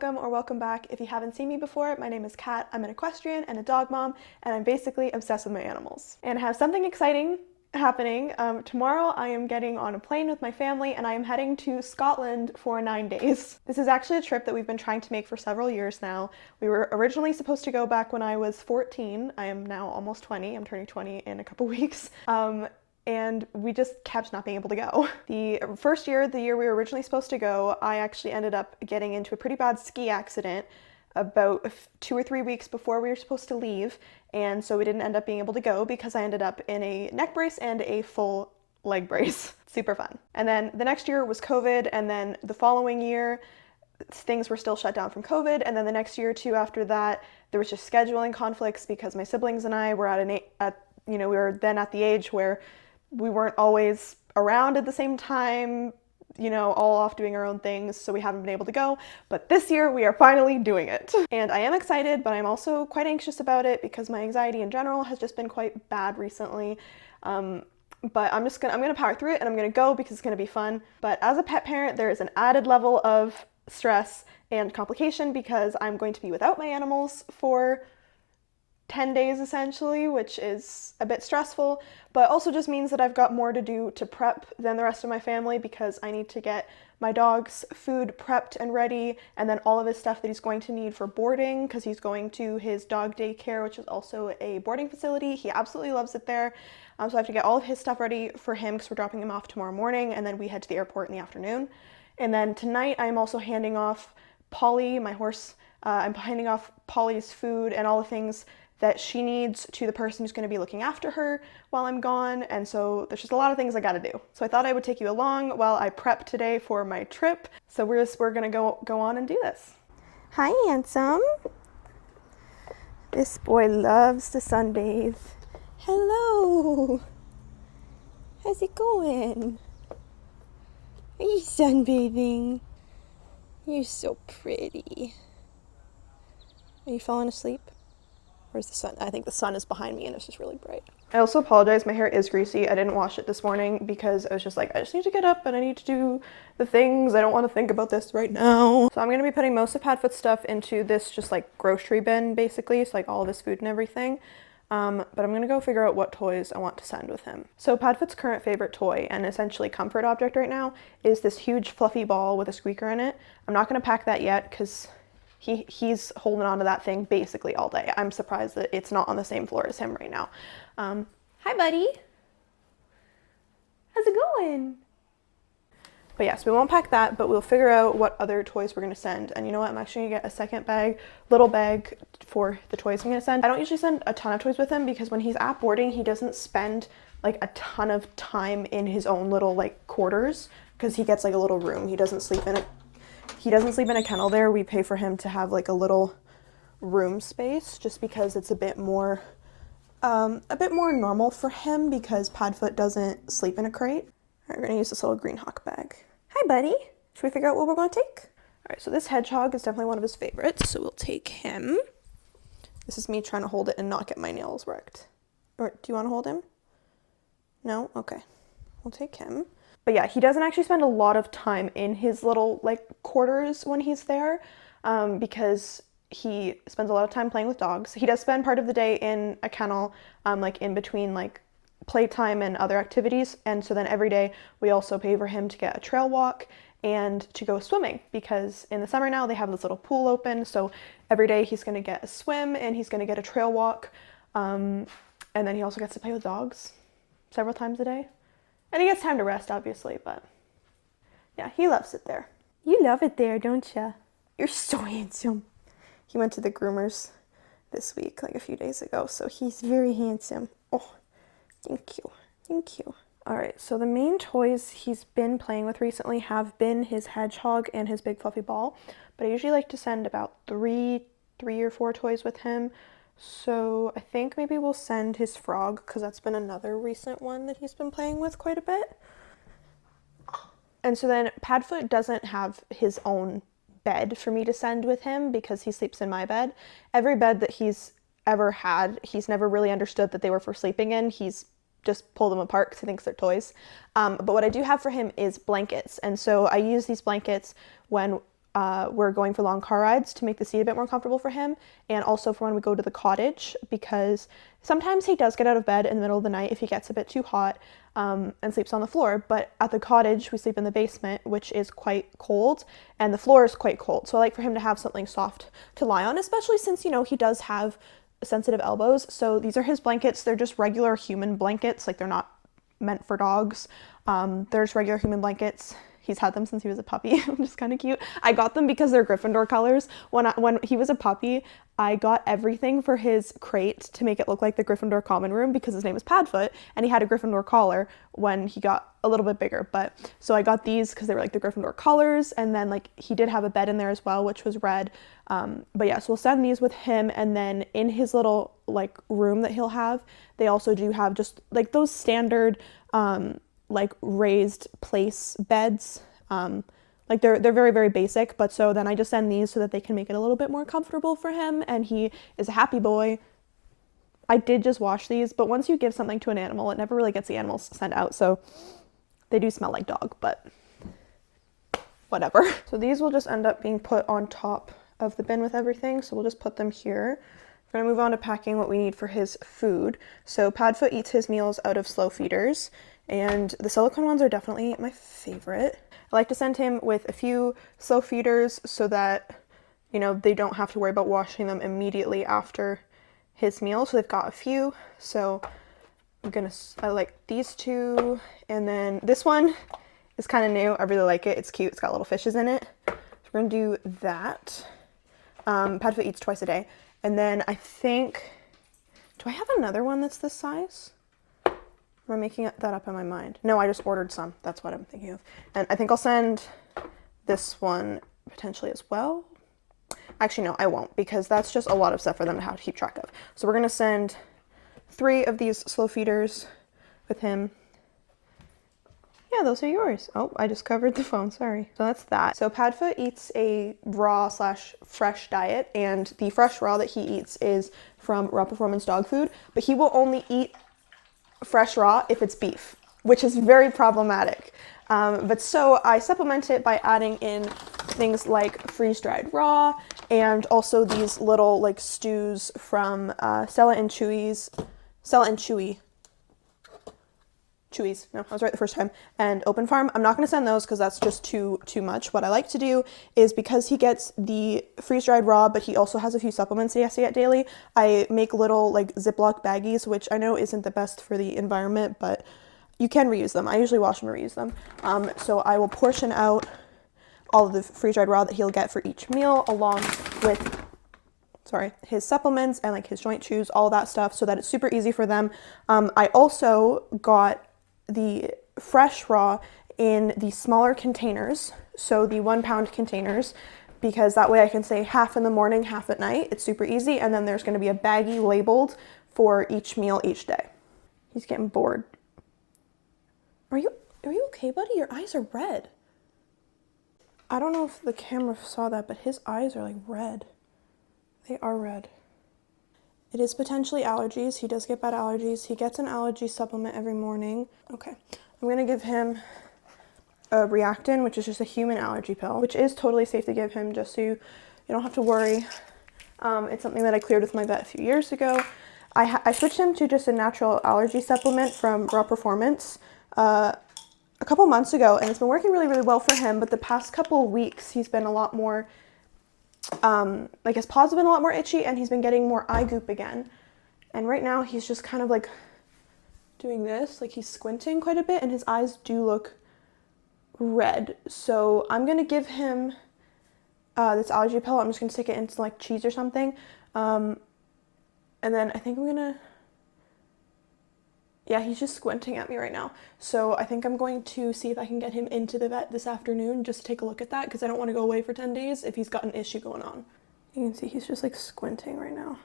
welcome or welcome back. If you haven't seen me before, my name is Kat. I'm an equestrian and a dog mom, and I'm basically obsessed with my animals. And I have something exciting happening. Tomorrow I am getting on a plane with my family and I am heading to Scotland for 9 days. This is actually a trip that we've been trying to make for several years now. We were originally supposed to go back when I was 14. I am now almost 20. I'm turning 20 in a couple weeks. And we just kept not being able to go. The first year, the year we were originally supposed to go, I actually ended up getting into a pretty bad ski accident about 2 or 3 weeks before we were supposed to leave, and so we didn't end up being able to go because I ended up in a neck brace and a full leg brace. Super fun. And then the next year was COVID, and then the following year things were still shut down from COVID, and then the next year or two after that there was just scheduling conflicts because my siblings and I were we were then at the age where we weren't always around at the same time, all off doing our own things, so we haven't been able to go. But this year we are finally doing it. And I am excited, but I'm also quite anxious about it because my anxiety in general has just been quite bad recently. But I'm gonna power through it and I'm gonna go because it's gonna be fun. But as a pet parent, there is an added level of stress and complication because I'm going to be without my animals for 10 days essentially, which is a bit stressful, but also just means that I've got more to do to prep than the rest of my family because I need to get my dog's food prepped and ready, and then all of his stuff that he's going to need for boarding because he's going to his dog daycare, which is also a boarding facility. He absolutely loves it there. So I have to get all of his stuff ready for him because we're dropping him off tomorrow morning, and then we head to the airport in the afternoon. And then tonight I'm also handing off Polly, my horse, I'm handing off Polly's food and all the things that she needs to the person who's going to be looking after her while I'm gone, and so there's just a lot of things I gotta do. So I thought I would take you along while I prep today for my trip. So we're gonna go on and do this. Hi, handsome. This boy loves to sunbathe. Hello. How's it going? Are you sunbathing? You're so pretty. Are you falling asleep? Where's the sun? I think the sun is behind me and it's just really bright. I also apologize, my hair is greasy. I didn't wash it this morning because I was just like, I just need to get up and I need to do the things. I don't want to think about this right now. So I'm going to be putting most of Padfoot's stuff into this just like grocery bin basically. It's like all of his food and everything. But I'm going to go figure out what toys I want to send with him. So Padfoot's current favorite toy and essentially comfort object right now is this huge fluffy ball with a squeaker in it. I'm not going to pack that yet because he's holding on to that thing basically all day. I'm surprised that it's not on the same floor as him right now. Hi, buddy. How's it going? But yes, we won't pack that, but we'll figure out what other toys we're going to send. And you know what? I'm actually going to get a second little bag for the toys I'm going to send. I don't usually send a ton of toys with him because when he's at boarding, he doesn't spend like a ton of time in his own little like quarters because he gets like a little room. He doesn't sleep in a kennel there. We pay for him to have like a little room space just because it's a bit more normal for him because Padfoot doesn't sleep in a crate. All right, we're gonna use this little green hawk bag. Hi, buddy. Should we figure out what we're gonna take? All right, so this hedgehog is definitely one of his favorites, so we'll take him. This is me trying to hold it and not get my nails wrecked. Or do you want to hold him? No? Okay. We'll take him. But yeah, he doesn't actually spend a lot of time in his little like quarters when he's there because he spends a lot of time playing with dogs. He does spend part of the day in a kennel, like in between like playtime and other activities. And so then every day we also pay for him to get a trail walk and to go swimming because in the summer now they have this little pool open. So every day he's going to get a swim and he's going to get a trail walk. And then he also gets to play with dogs several times a day. And he gets time to rest, obviously, but yeah, he loves it there. You love it there, don't ya? You're so handsome. He went to the groomers this week, like a few days ago, so he's very handsome. Oh, thank you. Thank you. All right, so the main toys he's been playing with recently have been his hedgehog and his big fluffy ball, but I usually like to send about three or four toys with him. So I think maybe we'll send his frog because that's been another recent one that he's been playing with quite a bit. And so then Padfoot doesn't have his own bed for me to send with him because he sleeps in my bed. Every bed that he's ever had, he's never really understood that they were for sleeping in. He's just pulled them apart because he thinks they're toys. But what I do have for him is blankets. And so I use these blankets when we're going for long car rides to make the seat a bit more comfortable for him, and also for when we go to the cottage, because sometimes he does get out of bed in the middle of the night if he gets a bit too hot, and sleeps on the floor. But at the cottage we sleep in the basement, which is quite cold, and the floor is quite cold, so I like for him to have something soft to lie on, especially since, you know, he does have sensitive elbows. So these are his blankets. They're just regular human blankets, like they're not meant for dogs. They're just regular human blankets. He's had them since he was a puppy, which is kind of cute. I got them because they're Gryffindor colors. When he was a puppy, I got everything for his crate to make it look like the Gryffindor common room, because his name is Padfoot, and he had a Gryffindor collar when he got a little bit bigger. But so I got these because they were like the Gryffindor colors, and then like he did have a bed in there as well, which was red. But yeah, so we'll send these with him, and then in his little like room that he'll have, they also do have just like those standard like raised place beds. Like they're very, very basic, but so then I just send these so that they can make it a little bit more comfortable for him, and he is a happy boy. I did just wash these, but once you give something to an animal, it never really gets the animals sent out, so they do smell like dog, but whatever. So these will just end up being put on top of the bin with everything, so we'll just put them here. We're gonna move on to packing what we need for his food. So Padfoot eats his meals out of Slowfeeders, and the silicone ones are definitely my favorite. I like to send him with a few Slowfeeders so that, you know, they don't have to worry about washing them immediately after his meal. So they've got a few. So I like these two, and then this one is kind of new. I really like it. It's cute. It's got little fishes in it. So we're gonna do that. Padfoot eats twice a day. And then I think, do I have another one that's this size? Am I making that up in my mind? No, I just ordered some. That's what I'm thinking of. And I think I'll send this one potentially as well. Actually, no, I won't, because that's just a lot of stuff for them to have to keep track of. So we're going to send 3 of these Slowfeeders with him. Yeah, those are yours. Oh, I just covered the phone, sorry. So that's that. So Padfoot eats a raw/fresh diet, and the fresh raw that he eats is from Raw Performance dog food, but he will only eat fresh raw if it's beef, which is very problematic. But so I supplement it by adding in things like freeze-dried raw, and also these little like stews from Sella and Chewy's. Chewy's, no, I was right the first time, and Open Farm. I'm not going to send those because that's just too much. What I like to do is, because he gets the freeze-dried raw, but he also has a few supplements he has to get daily, I make little like Ziploc baggies, which I know isn't the best for the environment, but you can reuse them. I usually wash them and reuse them. So I will portion out all of the freeze-dried raw that he'll get for each meal, along with his supplements and like his joint chews, all that stuff, so that it's super easy for them. I also got the fresh raw in the smaller containers, so the 1 pound containers, because that way I can say half in the morning, half at night. It's super easy, and then there's going to be a baggie labeled for each meal each day. He's getting bored. Are you okay, buddy? Your eyes are red. I don't know if the camera saw that, but his eyes are like red. They are red. It is potentially allergies. He does get bad allergies. He gets an allergy supplement every morning. Okay, I'm gonna give him a Reactin, which is just a human allergy pill, which is totally safe to give him, just so you don't have to worry. It's something that I cleared with my vet a few years ago. I switched him to just a natural allergy supplement from Raw Performance a couple months ago, and it's been working really, really well for him. But the past couple of weeks, he's been a lot more like his paws have been a lot more itchy, and he's been getting more eye goop again. And right now he's just kind of like doing this, like he's squinting quite a bit, and his eyes do look red. So I'm gonna give him this allergy pill. I'm just gonna stick it into like cheese or something, and then I think I'm gonna, yeah, he's just squinting at me right now. So I think I'm going to see if I can get him into the vet this afternoon just to take a look at that, because I don't want to go away for 10 days if he's got an issue going on. You can see he's just like squinting right now.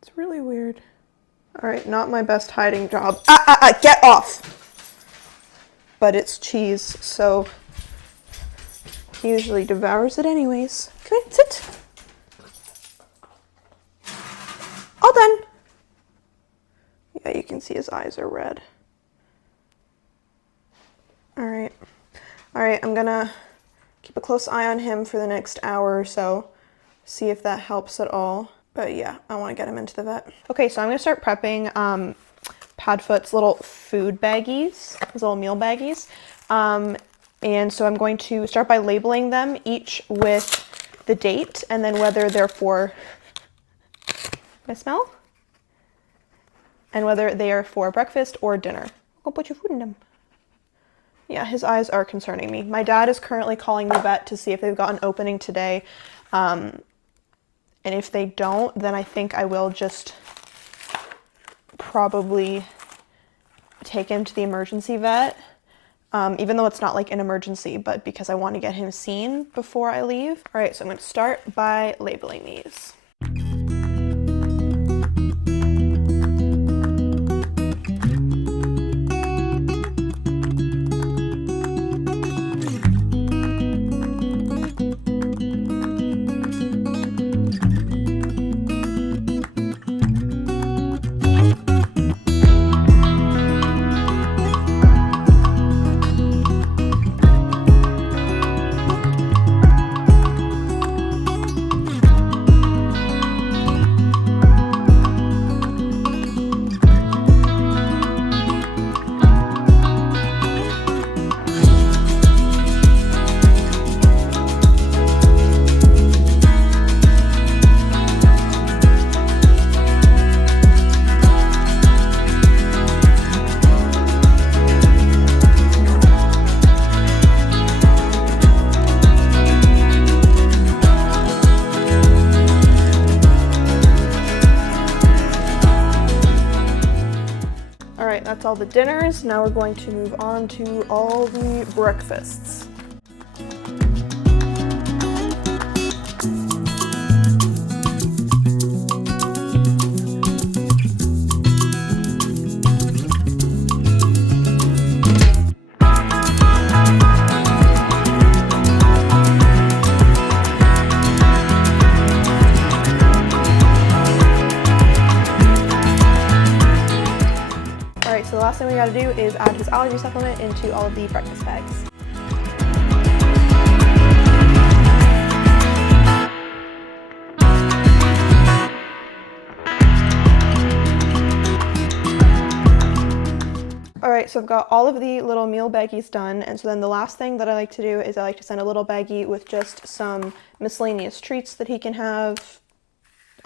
It's really weird. All right, not my best hiding job. Get off! But it's cheese, so he usually devours it anyways. Come here, sit. All done. Yeah, you can see his eyes are red. right, I'm gonna keep a close eye on him for the next hour or so, see if that helps at all. But yeah, I want to get him into the vet. Okay, so I'm gonna start prepping Padfoot's little food baggies, his little meal baggies. And so I'm going to start by labeling them each with the date and then whether they're for, can I smell? And whether they are for breakfast or dinner. Go put your food in them. Yeah, his eyes are concerning me. My dad is currently calling the vet to see if they've got an opening today. And if they don't, then I think I will just probably take him to the emergency vet. Even though it's not like an emergency, but because I want to get him seen before I leave. All right, so I'm going to start by labeling these. That's all the dinners. Now we're going to move on to all the breakfasts. So the last thing we gotta do is add his allergy supplement into all of the breakfast bags. All right, so I've got all of the little meal baggies done, and so then the last thing that I like to do is I like to send a little baggie with just some miscellaneous treats that he can have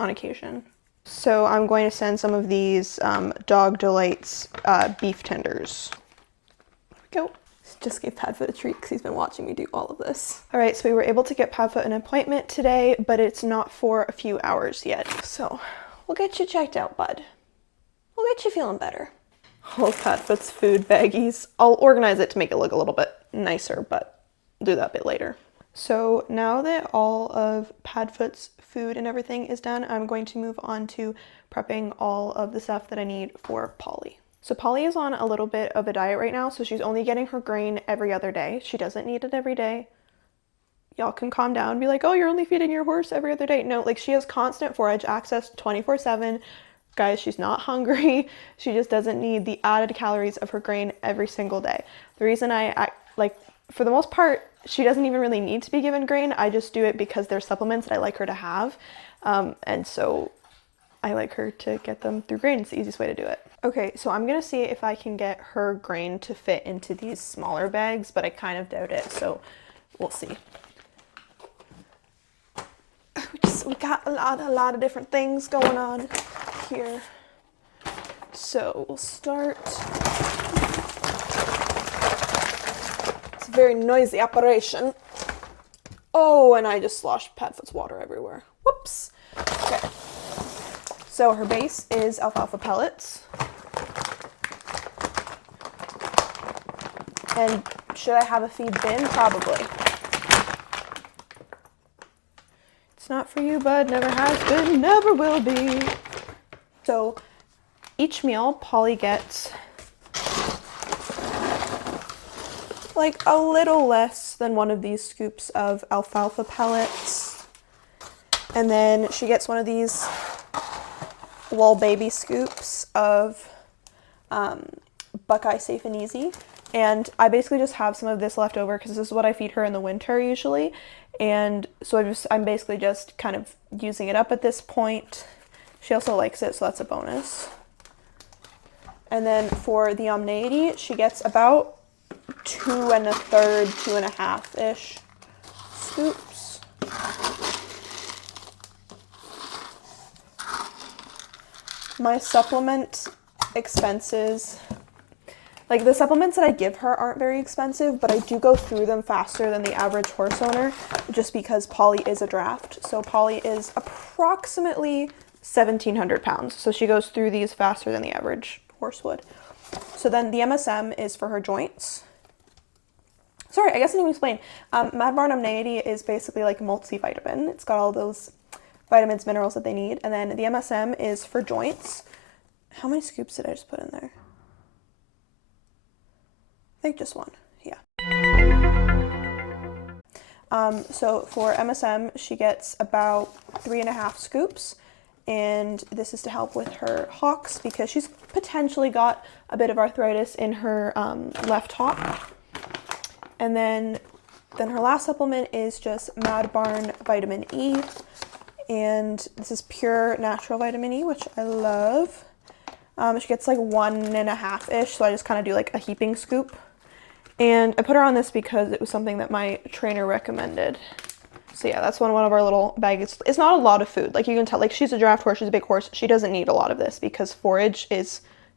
on occasion. So I'm going to send some of these Dog Delights beef tenders. There we go. Just gave Padfoot a treat because he's been watching me do all of this. All right, so we were able to get Padfoot an appointment today, but it's not for a few hours yet. So we'll get you checked out, bud. We'll get you feeling better. All of Padfoot's food baggies. I'll organize it to make it look a little bit nicer, but I'll do that a bit later. So now that all of Padfoot's food and everything is done, I'm going to move on to prepping all of the stuff that I need for Polly. So Polly is on a little bit of a diet right now, so she's only getting her grain every other day. She doesn't need it every day. Y'all can calm down and be like, oh, you're only feeding your horse every other day. No, like she has constant forage access 24/7. Guys, she's not hungry. She just doesn't need the added calories of her grain every single day. The reason for the most part, she doesn't even really need to be given grain. I just do it because they're supplements that I like her to have. And so I like her to get them through grain. It's the easiest way to do it. Okay, so I'm gonna see if I can get her grain to fit into these smaller bags, but I kind of doubt it, so we'll see. We got a lot of different things going on here. So we'll start. It's a very noisy operation. Oh, and I just sloshed Padfoot's water everywhere. Whoops. Okay. So her base is alfalfa pellets. And should I have a feed bin? Probably. It's not for you, bud. Never has been, never will be. So each meal, Polly gets like a little less than one of these scoops of alfalfa pellets. And then she gets one of these little baby scoops of Buckeye Safe and Easy. And I basically just have some of this left over because this is what I feed her in the winter usually. And so I'm basically just kind of using it up at this point. She also likes it, so that's a bonus. And then for the Omneity, she gets about 2 1/3, 2 1/2-ish scoops. My supplement expenses, like the supplements that I give her aren't very expensive, but I do go through them faster than the average horse owner just because Polly is a draft. So Polly is approximately 1,700 pounds. So she goes through these faster than the average horse would. So then the MSM is for her joints. Sorry, I guess I didn't even explain. Mad Barn Omneity is basically like a multivitamin. It's got all those vitamins, minerals that they need. And then the MSM is for joints. How many scoops did I just put in there? I think just one, yeah. So for MSM, she gets about 3 1/2 scoops. And this is to help with her hocks because she's potentially got a bit of arthritis in her left hock. And then her last supplement is just Mad Barn Vitamin E. And this is pure natural vitamin E, which I love. She gets like 1 1/2-ish, so I just kind of do like a heaping scoop. And I put her on this because it was something that my trainer recommended. So yeah, that's one of our little bags. It's not a lot of food. Like you can tell, like she's a draft horse, she's a big horse. She doesn't need a lot of this because forage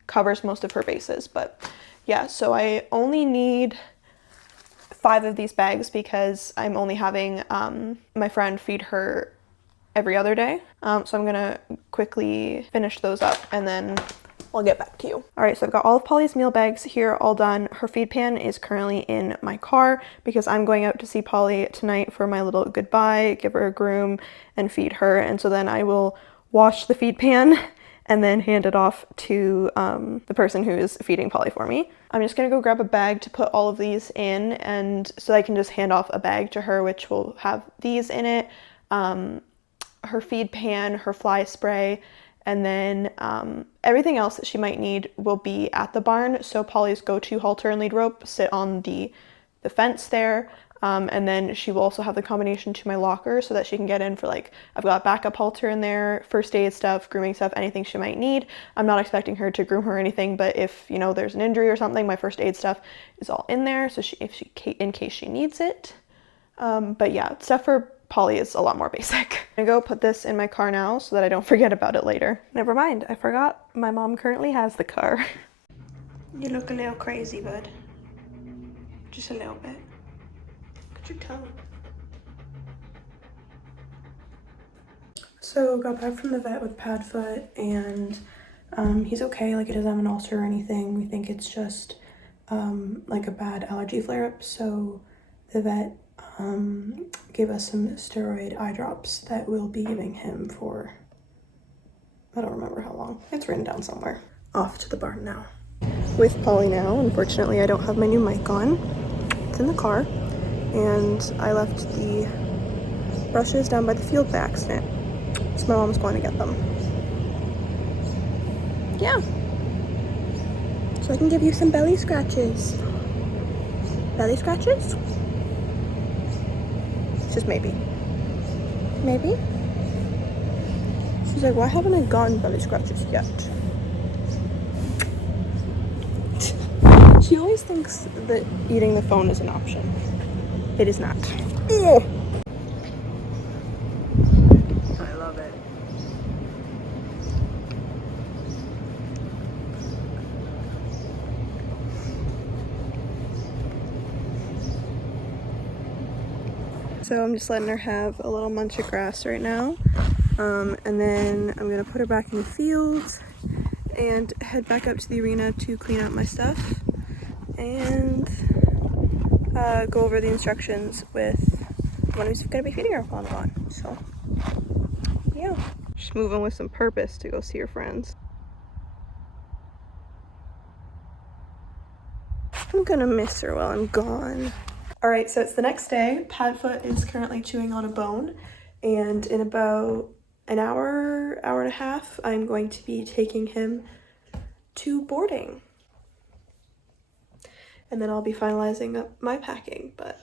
covers most of her bases. But yeah, so I only need 5 of these bags because I'm only having my friend feed her every other day. So I'm gonna quickly finish those up and then I'll get back to you. All right, so I've got all of Polly's meal bags here all done. Her feed pan is currently in my car because I'm going out to see Polly tonight for my little goodbye, give her a groom and feed her. And so then I will wash the feed pan and then hand it off to the person who is feeding Polly for me. I'm just gonna go grab a bag to put all of these in, and so I can just hand off a bag to her which will have these in it, her feed pan, her fly spray, and then everything else that she might need will be at the barn. So Polly's go-to halter and lead rope sit on the fence there. And then she will also have the combination to my locker so that she can get in for like, I've got backup halter in there, first aid stuff, grooming stuff, anything she might need. I'm not expecting her to groom her or anything, but if, you know, there's an injury or something, my first aid stuff is all in there. So in case she needs it. But yeah, stuff for Polly is a lot more basic. I'm gonna go put this in my car now so that I don't forget about it later. Never mind, I forgot my mom currently has the car. You look a little crazy, bud. Just a little bit. Look at your tongue. So got back from the vet with Padfoot and he's okay, like he doesn't have an ulcer or anything. We think it's just like a bad allergy flare-up. So the vet gave us some steroid eye drops that we'll be giving him for, I don't remember how long. It's written down somewhere. Off to the barn now. With Polly now, unfortunately I don't have my new mic on. It's in the car, and I left the brushes down by the field by accident. So my mom's going to get them. Yeah. So I can give you some belly scratches. Belly scratches? Just maybe. Maybe? She's like, why haven't I gotten belly scratches yet? She always thinks that eating the phone is an option. It is not. Ugh. I love it. So I'm just letting her have a little munch of grass right now. And then I'm gonna put her back in the field and head back up to the arena to clean up my stuff and go over the instructions with the one who's gonna be feeding her while I'm gone. So yeah, she's moving with some purpose to go see her friends. I'm gonna miss her while I'm gone. All right, so it's the next day. Padfoot is currently chewing on a bone, and in about an hour, hour and a half, I'm going to be taking him to boarding. and then I'll be finalizing up my packing, but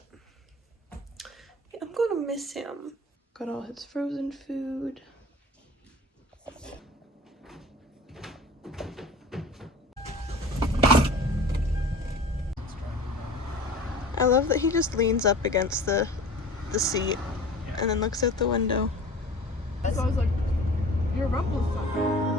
yeah, I'm gonna miss him. Got all his frozen food. I love that he just leans up against the seat and then looks out the window. So I was like, you're Rumpelstiltskin.